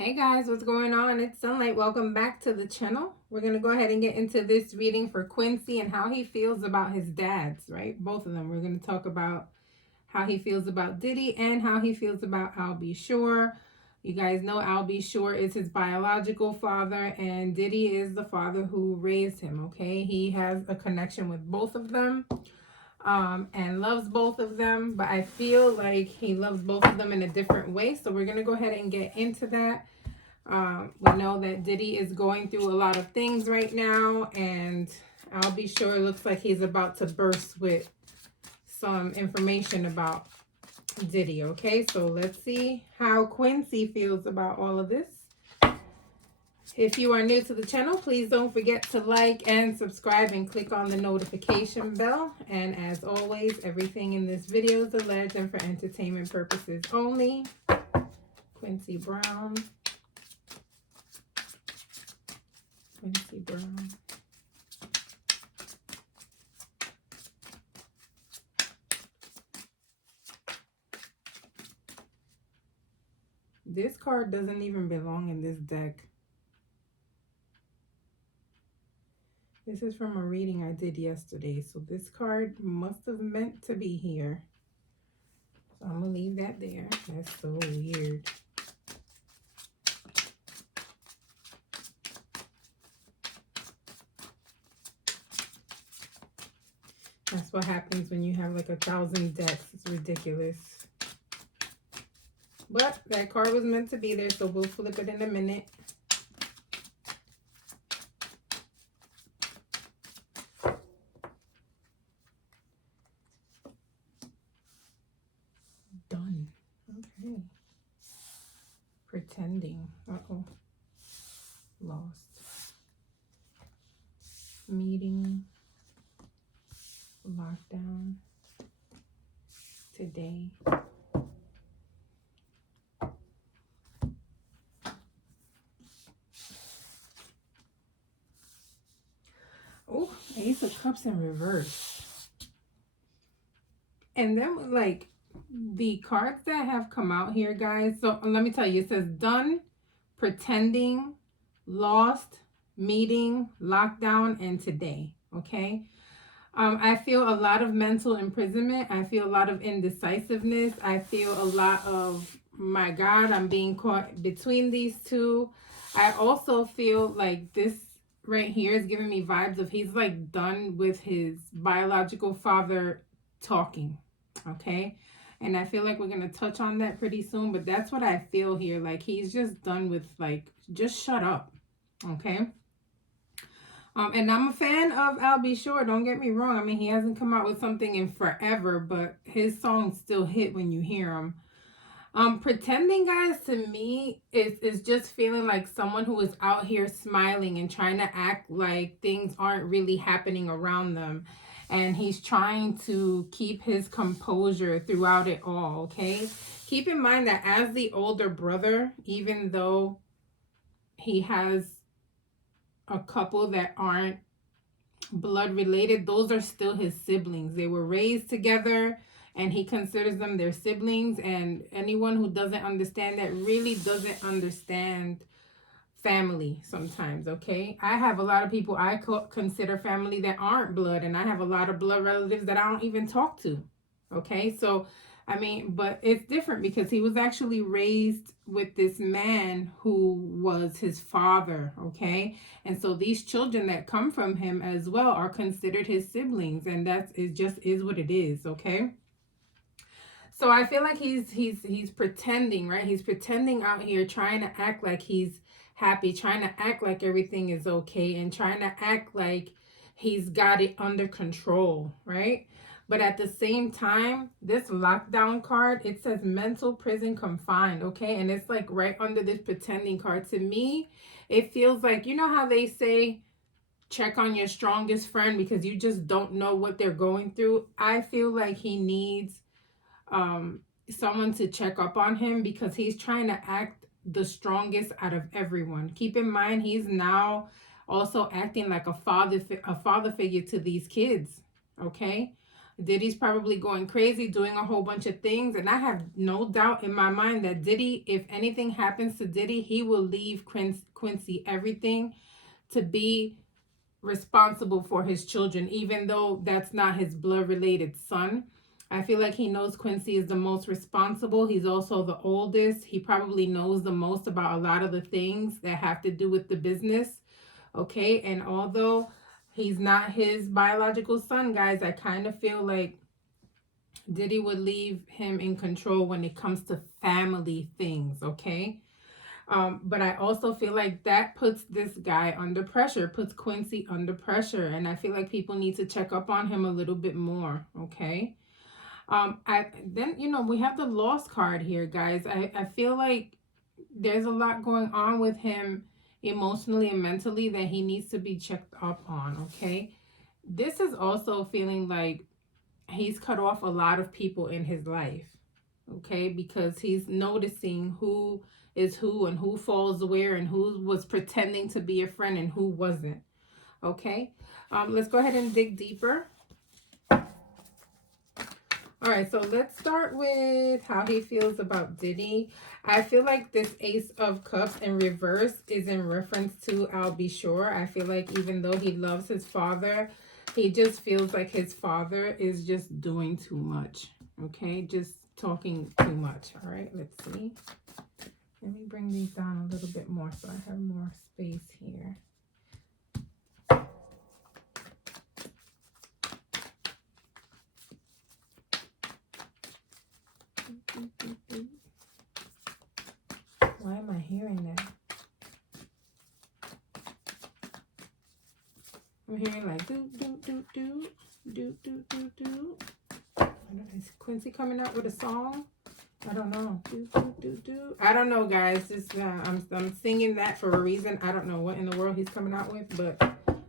Hey guys, what's going on? It's Sunlight. Welcome back to the channel. We're going to go ahead and get into this reading for Quincy and how he feels about his dads, right? Both of them. We're going to talk about how he feels about Diddy and how he feels about Al B. Sure. You guys know Al B. Sure is his biological father and Diddy is the father who raised him, okay? He has a connection with both of them. And loves both of them, but I feel like he loves both of them in a different way. So we're going to go ahead and get into that. We know that Diddy is going through a lot of things right now, and I'll be sure it looks like he's about to burst with some information about Diddy. Okay, so let's see how Quincy feels about all of this. If you are new to the channel, please don't forget to like and subscribe and click on the notification bell. And as always, everything in this video is alleged and for entertainment purposes only. Quincy Brown. Quincy Brown. This card doesn't even belong in this deck. This is from a reading I did yesterday. So this card must have meant to be here. So I'm going to leave that there. That's so weird. That's what happens when you have like 1,000 decks. It's ridiculous. But that card was meant to be there, so we'll flip it in a minute. Done. Okay. Pretending. Uh-oh. Lost. Meeting. Lockdown. Today. Oh, Ace of Cups in reverse. And then like the cards that have come out here, guys. So let me tell you, it says done, pretending, lost, meeting, lockdown, and today. Okay. I feel a lot of mental imprisonment. I feel a lot of indecisiveness. I feel a lot of, my God, I'm being caught between these two. I also feel like this right here is giving me vibes of he's like done with his biological father talking. Okay. And I feel like we're going to touch on that pretty soon. But that's what I feel here. Like he's just done with like, just shut up. Okay. And I'm a fan of Al B. Sure. Don't get me wrong. I mean, he hasn't come out with something in forever, but his songs still hit when you hear them. Pretending, guys, to me is just feeling like someone who is out here smiling and trying to act like things aren't really happening around them. And he's trying to keep his composure throughout it all, okay? Keep in mind that as the older brother, even though he has a couple that aren't blood related, those are still his siblings. They were raised together and he considers them their siblings. And anyone who doesn't understand that really doesn't understand family sometimes. Okay, I have a lot of people I consider family that aren't blood, and I have a lot of blood relatives that I don't even talk to. Okay, so I mean, but it's different because he was actually raised with this man who was his father, okay? And so these children that come from him as well are considered his siblings, and that's it just is what it is, okay? So I feel like he's pretending, right? He's pretending out here trying to act like he's happy, trying to act like everything is okay, and trying to act like he's got it under control, right? But at the same time, this lockdown card, it says mental prison confined, okay? And it's like right under this pretending card. To me, it feels like, you know how they say, check on your strongest friend because you just don't know what they're going through. I feel like he needs someone to check up on him because he's trying to act the strongest out of everyone. Keep in mind, he's now also acting like a father figure to these kids, okay? Diddy's probably going crazy, doing a whole bunch of things. And I have no doubt in my mind that Diddy, if anything happens to Diddy, he will leave Quincy everything to be responsible for his children, even though that's not his blood related son. I feel like he knows Quincy is the most responsible. He's also the oldest. He probably knows the most about a lot of the things that have to do with the business. Okay. And although he's not his biological son, guys, I kind of feel like Diddy would leave him in control when it comes to family things. Okay. But I also feel like that puts this guy under pressure, puts Quincy under pressure. And I feel like people need to check up on him a little bit more. Okay. We have the lost card here, guys. I feel like there's a lot going on with him emotionally and mentally that he needs to be checked up on. Okay. This is also feeling like he's cut off a lot of people in his life. Okay. Because he's noticing who is who and who falls where and who was pretending to be a friend and who wasn't. Okay. Let's go ahead and dig deeper. All right, so let's start with how he feels about Diddy. I feel like this Ace of Cups in reverse is in reference to I'll Be Sure. I feel like even though he loves his father, he just feels like his father is just doing too much. Okay, just talking too much. All right, let's see. Let me bring these down a little bit more so I have more space here. Why am I hearing that? I'm hearing like do do do do do do do do. Is Quincy coming out with a song? I don't know. Do do do do. I don't know, guys. Just I'm singing that for a reason. I don't know what in the world he's coming out with, but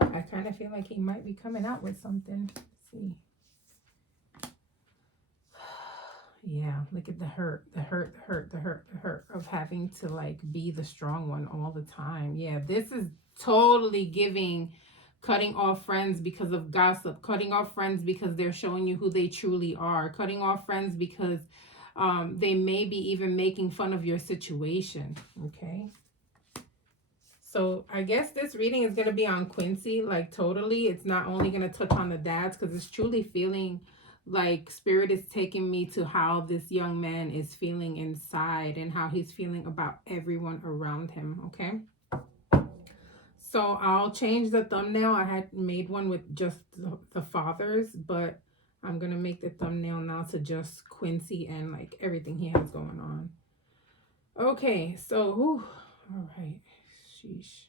I kind of feel like he might be coming out with something. Let's see. Yeah, look at the hurt of having to like be the strong one all the time. Yeah, this is totally giving cutting off friends because of gossip, cutting off friends because they're showing you who they truly are, cutting off friends because they may be even making fun of your situation. Okay. So I guess this reading is going to be on Quincy, like totally. It's not only going to touch on the dads because it's truly feeling like spirit is taking me to how this young man is feeling inside and how he's feeling about everyone around him. Okay. So I'll change the thumbnail. I had made one with just the fathers, but I'm going to make the thumbnail now to just Quincy and like everything he has going on. Okay. So, all right. Sheesh.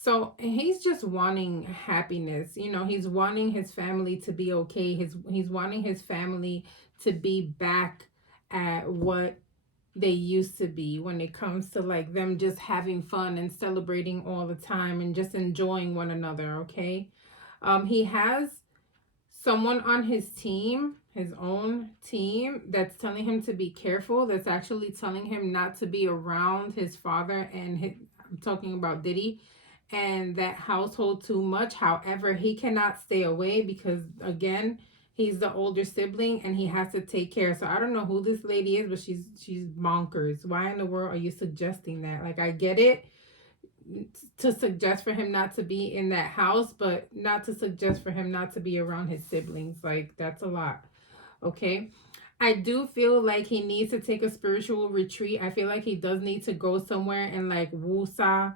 So he's just wanting happiness. You know, he's wanting his family to be okay. He's wanting his family to be back at what they used to be when it comes to like them just having fun and celebrating all the time and just enjoying one another. Okay. He has someone on his team, his own team, that's telling him to be careful. That's actually telling him not to be around his father and I'm talking about Diddy and that household too much. However, he cannot stay away because again, he's the older sibling and he has to take care. So I don't know who this lady is, but she's bonkers. Why in the world are you suggesting that? Like, I get it to suggest for him not to be in that house, but not to suggest for him not to be around his siblings. Like, that's a lot. Okay. I do feel like he needs to take a spiritual retreat. I feel like he does need to go somewhere and like woosah,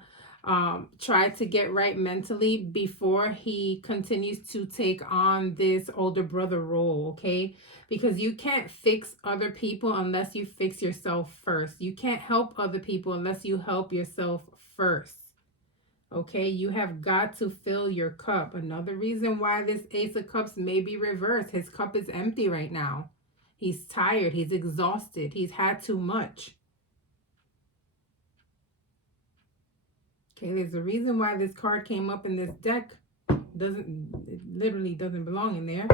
try to get right mentally before he continues to take on this older brother role. Okay. Because you can't fix other people unless you fix yourself first. You can't help other people unless you help yourself first. Okay, you have got to fill your cup. Another reason why this Ace of Cups may be reversed. His cup is empty right now. He's tired. He's exhausted. He's had too much. Okay, there's a reason why this card came up in this deck. It literally doesn't belong in there.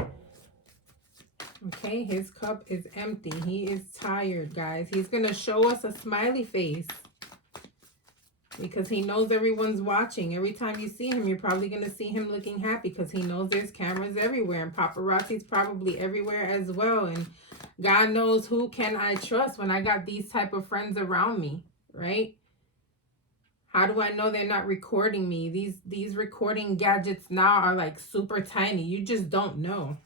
Okay, his cup is empty. He is tired, guys. He's going to show us a smiley face. because he knows everyone's watching. Every time you see him, you're probably going to see him looking happy because he knows there's cameras everywhere and paparazzi's probably everywhere as well. And God knows who can I trust when I got these type of friends around me, right? How do I know they're not recording me? These recording gadgets now are like super tiny. You just don't know.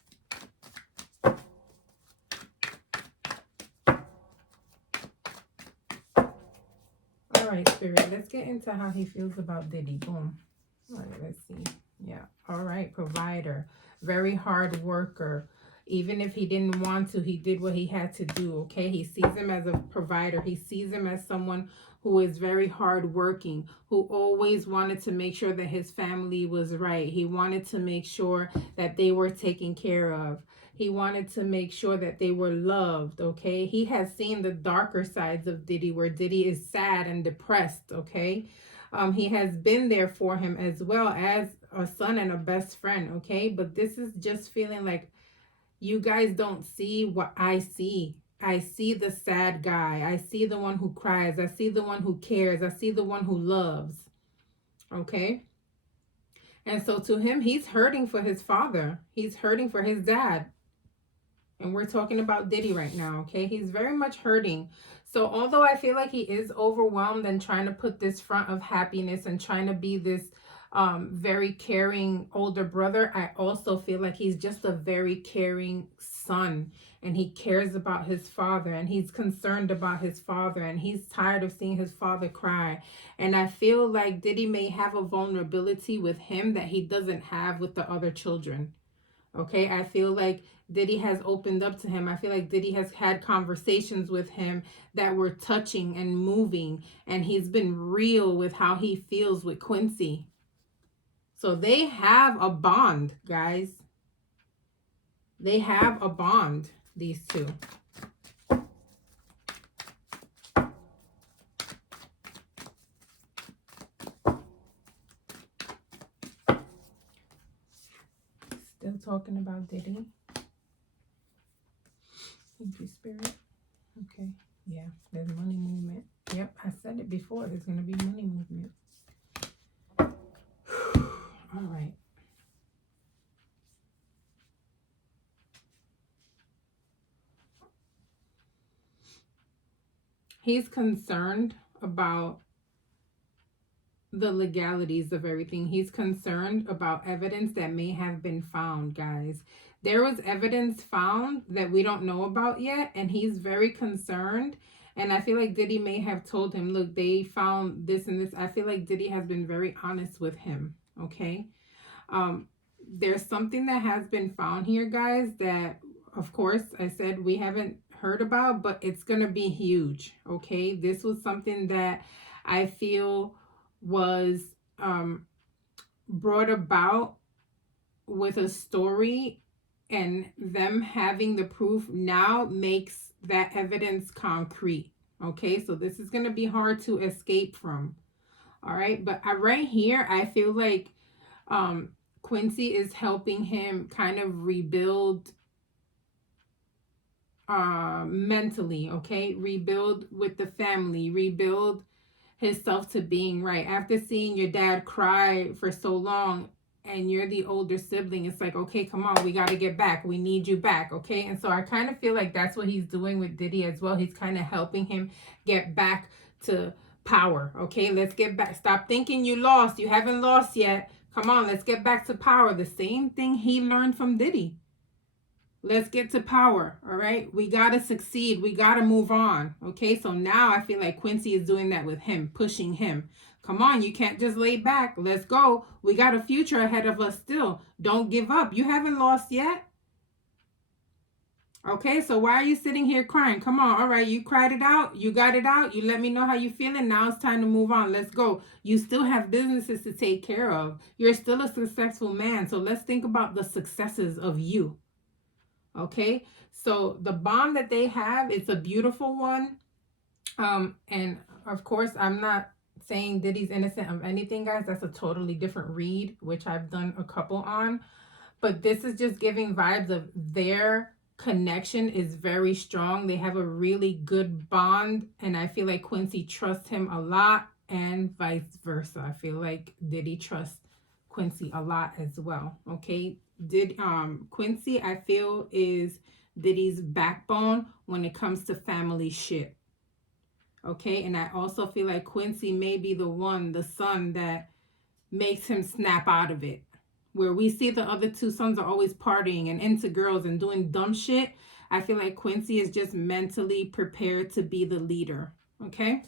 All right, Spirit, let's get into how he feels about Diddy. Boom. All right, let's see. Yeah. All right, provider. Very hard worker. Even if he didn't want to, he did what he had to do, okay? He sees him as a provider. He sees him as someone who is very hardworking, who always wanted to make sure that his family was right. He wanted to make sure that they were taken care of. He wanted to make sure that they were loved, okay? He has seen the darker sides of Diddy, where Diddy is sad and depressed, okay? He has been there for him as well as a son and a best friend, okay? But this is just feeling like you guys don't see what I see. I see the sad guy. I see the one who cries. I see the one who cares. I see the one who loves, okay? And so to him, he's hurting for his father. He's hurting for his dad. And we're talking about Diddy right now, okay? He's very much hurting. So although I feel like he is overwhelmed and trying to put this front of happiness and trying to be this very caring older brother, I also feel like he's just a very caring son. And he cares about his father, and he's concerned about his father, and he's tired of seeing his father cry. And I feel like Diddy may have a vulnerability with him that he doesn't have with the other children. Okay, I feel like Diddy has opened up to him. I feel like Diddy has had conversations with him that were touching and moving, and he's been real with how he feels with Quincy. So they have a bond, guys. They have a bond, these two. Still talking about Diddy. Thank you, Spirit. Okay. Yeah, there's money movement. Yep, I said it before. There's going to be money movement. All right. He's concerned about the legalities of everything. He's concerned about evidence that may have been found, guys. There was evidence found that we don't know about yet, and he's very concerned. And I feel like Diddy may have told him, look, they found this and this. I feel like Diddy has been very honest with him, okay? There's something that has been found here, guys, that, of course, I said we haven't heard about, but it's going to be huge, okay? This was something that I feel was brought about with a story, and them having the proof now makes that evidence concrete, okay? So this is going to be hard to escape from, all right? But right here, I feel like Quincy is helping him kind of rebuild mentally, okay? Rebuild with the family, rebuild himself to being right. After seeing your dad cry for so long, and you're the older sibling, it's like, okay, come on, we got to get back. We need you back, okay? And so I kind of feel like that's what he's doing with Diddy as well. He's kind of helping him get back to power, okay? Let's get back. Stop thinking you lost. You haven't lost yet. Come on, let's get back to power. The same thing he learned from Diddy. Let's get to power, all right? We got to succeed. We got to move on, okay? So now I feel like Quincy is doing that with him, pushing him. Come on, you can't just lay back. Let's go. We got a future ahead of us still. Don't give up. You haven't lost yet. Okay, so why are you sitting here crying? Come on, all right, you cried it out. You got it out. You let me know how you feeling. Now it's time to move on. Let's go. You still have businesses to take care of. You're still a successful man. So let's think about the successes of you. Okay, so the bond that they have, it's a beautiful one. And of course, I'm not saying Diddy's innocent of anything, guys. That's a totally different read, which I've done a couple on. But this is just giving vibes of their connection is very strong. They have a really good bond, and I feel like Quincy trusts him a lot, and vice versa. I feel like Diddy trusts Quincy a lot as well. Okay. Quincy, I feel, is Diddy's backbone when it comes to family shit. Okay. And I also feel like Quincy may be the son that makes him snap out of it. Where we see the other two sons are always partying and into girls and doing dumb shit, I feel like Quincy is just mentally prepared to be the leader. Okay?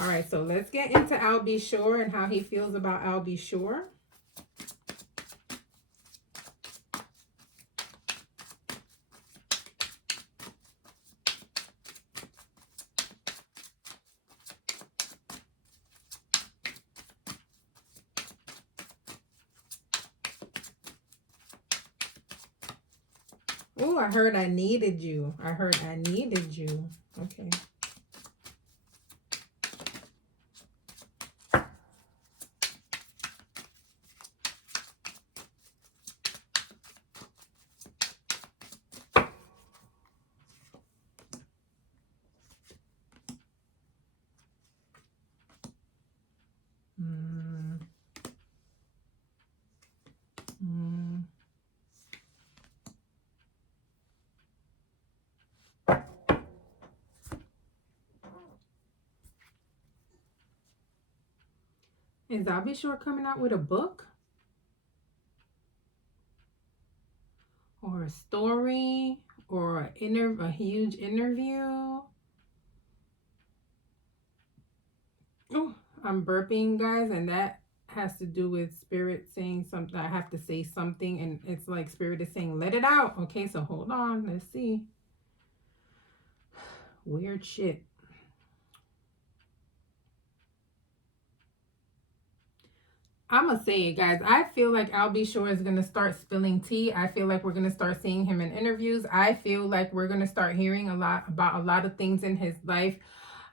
All right, so let's get into Al B. Sure and how he feels about Al B. Sure. Oh, I heard I needed you. I heard I needed you. Okay. Mm. Mm. Is Al B. Sure coming out with a book? Or a story? Or a huge interview? Oh, I'm burping, guys, and that has to do with spirit saying something. I have to say something, and it's like spirit is saying, let it out. Okay, so hold on. Let's see. Weird shit. I'm going to say it, guys. I feel like Al B. Sure is going to start spilling tea. I feel like we're going to start seeing him in interviews. I feel like we're going to start hearing a lot about a lot of things in his life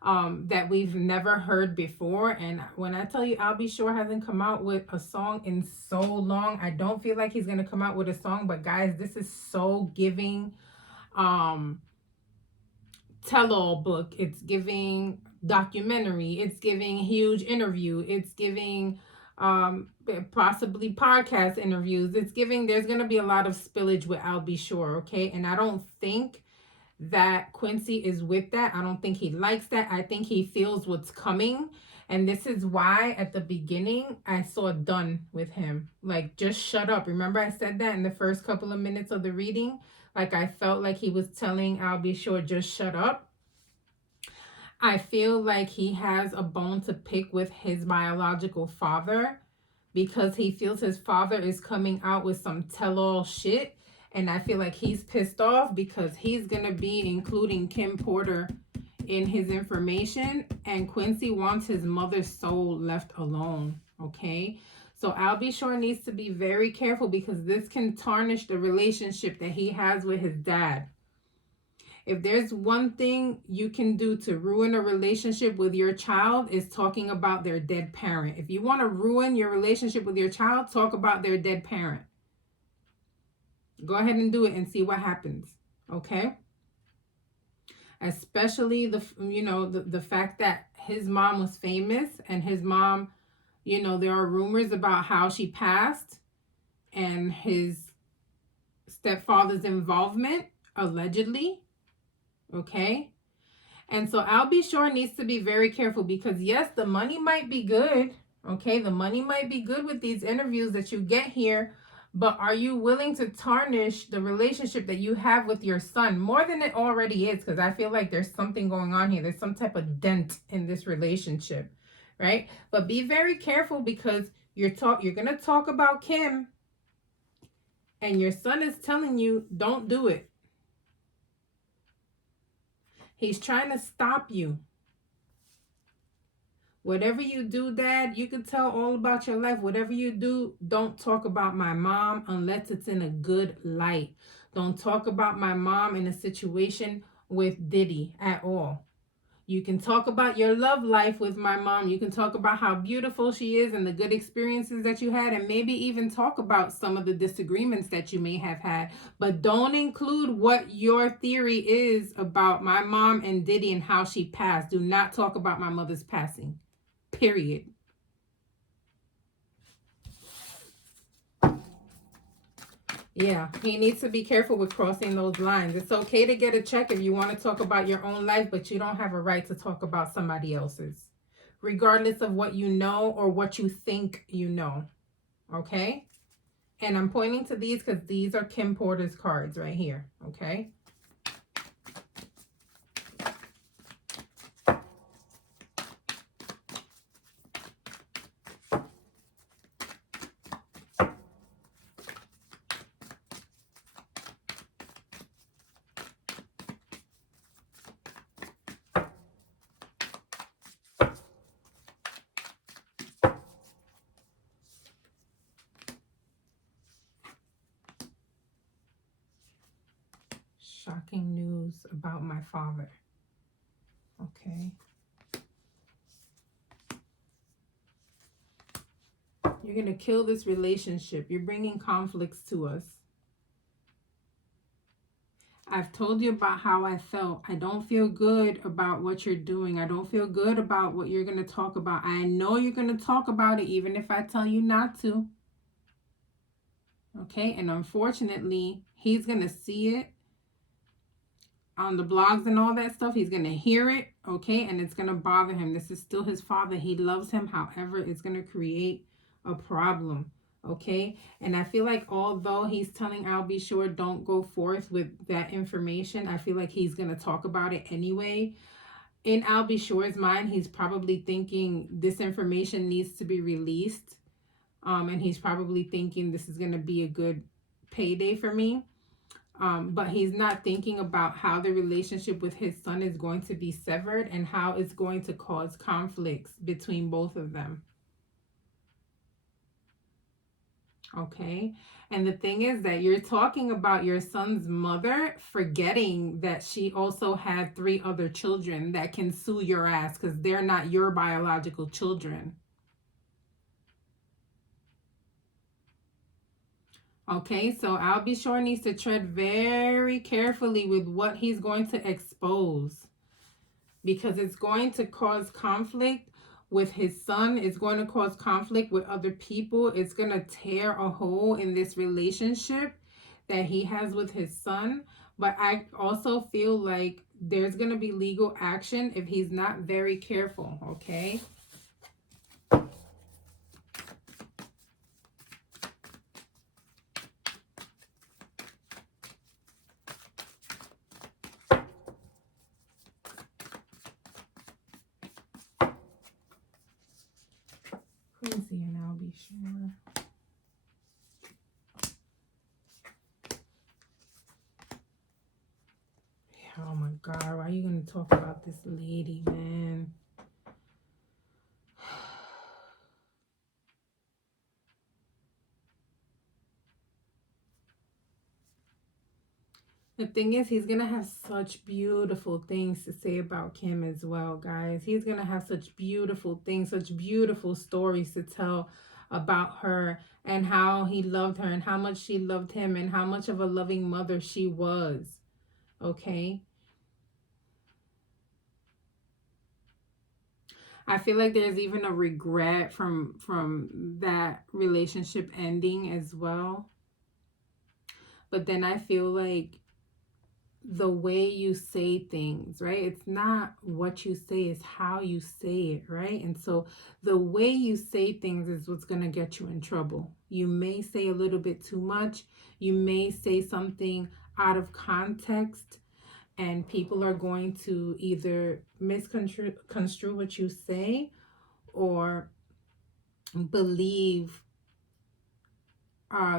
that we've never heard before. And when I tell you Al B. Sure hasn't come out with a song in so long, I don't feel like he's going to come out with a song. But guys, this is so giving tell-all book. It's giving documentary. It's giving huge interview. It's giving possibly podcast interviews. It's giving, there's going to be a lot of spillage with Al B. Sure, okay? And I don't think that Quincy is with that. I don't think he likes that. I think he feels what's coming. And this is why at the beginning I saw done with him. Like, just shut up. Remember I said that in the first couple of minutes of the reading? Like, I felt like he was telling Al B. Sure, just shut up. I feel like he has a bone to pick with his biological father because he feels his father is coming out with some tell-all shit. And I feel like he's pissed off because he's going to be including Kim Porter in his information. And Quincy wants his mother's soul left alone. Okay? So Al B. Sure needs to be very careful because this can tarnish the relationship that he has with his dad. If there's one thing you can do to ruin a relationship with your child is talking about their dead parent. If you want to ruin your relationship with your child, talk about their dead parent. Go ahead and do it and see what happens. Okay? Especially the fact that his mom was famous and his mom, there are rumors about how she passed and his stepfather's involvement allegedly. Okay? And so Al B. Sure needs to be very careful because yes, the money might be good. Okay? The money might be good with these interviews that you get here, but are you willing to tarnish the relationship that you have with your son more than it already is? Because I feel like there's something going on here. There's some type of dent in this relationship, right? But be very careful because you're going to talk about Kim and your son is telling you don't do it. He's trying to stop you. Whatever you do, Dad, you can tell all about your life. Whatever you do, don't talk about my mom unless it's in a good light. Don't talk about my mom in a situation with Diddy at all. You can talk about your love life with my mom. You can talk about how beautiful she is and the good experiences that you had, and maybe even talk about some of the disagreements that you may have had. But don't include what your theory is about my mom and Diddy and how she passed. Do not talk about my mother's passing. Period. Yeah, he needs to be careful with crossing those lines. It's okay to get a check if you want to talk about your own life, but you don't have a right to talk about somebody else's, regardless of what you know or what you think you know. Okay? And I'm pointing to these because these are Kim Porter's cards right here. Okay? Shocking news about my father. Okay. You're going to kill this relationship. You're bringing conflicts to us. I've told you about how I felt. I don't feel good about what you're doing. I don't feel good about what you're going to talk about. I know you're going to talk about it even if I tell you not to. Okay? And unfortunately, he's going to see it on the blogs and all that stuff. He's going to hear it. Okay? And it's going to bother him. This is still his father. He loves him. However, it's going to create a problem. Okay, and I feel like although he's telling I'll be sure don't go forth with that information, I feel like he's going to talk about it anyway. In I'll be sure's mind, he's probably thinking this information needs to be released, and he's probably thinking this is going to be a good payday for me, but he's not thinking about how the relationship with his son is going to be severed and how it's going to cause conflicts between both of them. Okay. And the thing is that you're talking about your son's mother, forgetting that she also had 3 other children that can sue your ass because they're not your biological children. Okay, so I'll be sure needs to tread very carefully with what he's going to expose, because it's going to cause conflict with his son. It's going to cause conflict with other people. It's going to tear a hole in this relationship that he has with his son. But I also feel like there's going to be legal action if he's not very careful. Okay. Quincy, and I'll be sure. Oh my God, why are you going to talk about this lady, man? The thing is, he's going to have such beautiful things to say about Kim as well, guys. He's going to have such beautiful things, such beautiful stories to tell about her and how he loved her and how much she loved him and how much of a loving mother she was. Okay? I feel like there's even a regret from that relationship ending as well. But then I feel like the way you say things, right? It's not what you say, it's how you say it, right? And so the way you say things is what's going to get you in trouble. You may say a little bit too much. You may say something out of context, and people are going to either misconstrue what you say or believe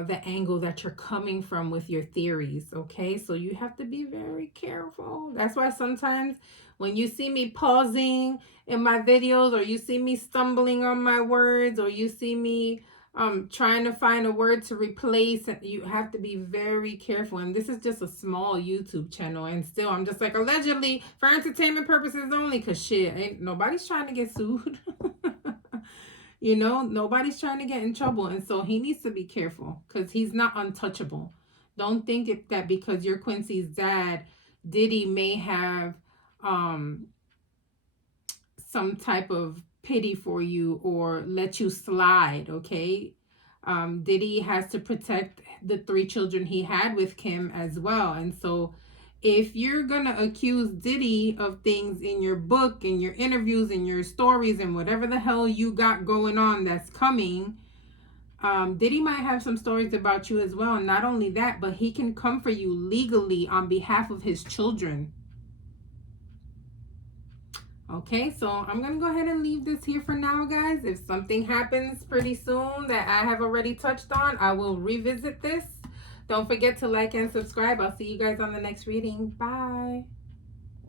the angle that you're coming from with your theories. Okay, so you have to be very careful. That's why sometimes when you see me pausing in my videos, or you see me stumbling on my words, or you see me trying to find a word to replace, you have to be very careful. And this is just a small YouTube channel, and still I'm just like, allegedly for entertainment purposes only, because shit, ain't nobody's trying to get sued. You know, nobody's trying to get in trouble. And so he needs to be careful because he's not untouchable. Don't think that because you're Quincy's dad, Diddy may have some type of pity for you or let you slide, okay? Diddy has to protect the 3 children he had with Kim as well. And so if you're gonna accuse Diddy of things in your book, in your interviews, in your stories, and whatever the hell you got going on that's coming, Diddy might have some stories about you as well. And not only that, but he can come for you legally on behalf of his children. Okay, so I'm going to go ahead and leave this here for now, guys. If something happens pretty soon that I have already touched on, I will revisit this. Don't forget to like and subscribe. I'll see you guys on the next reading. Bye.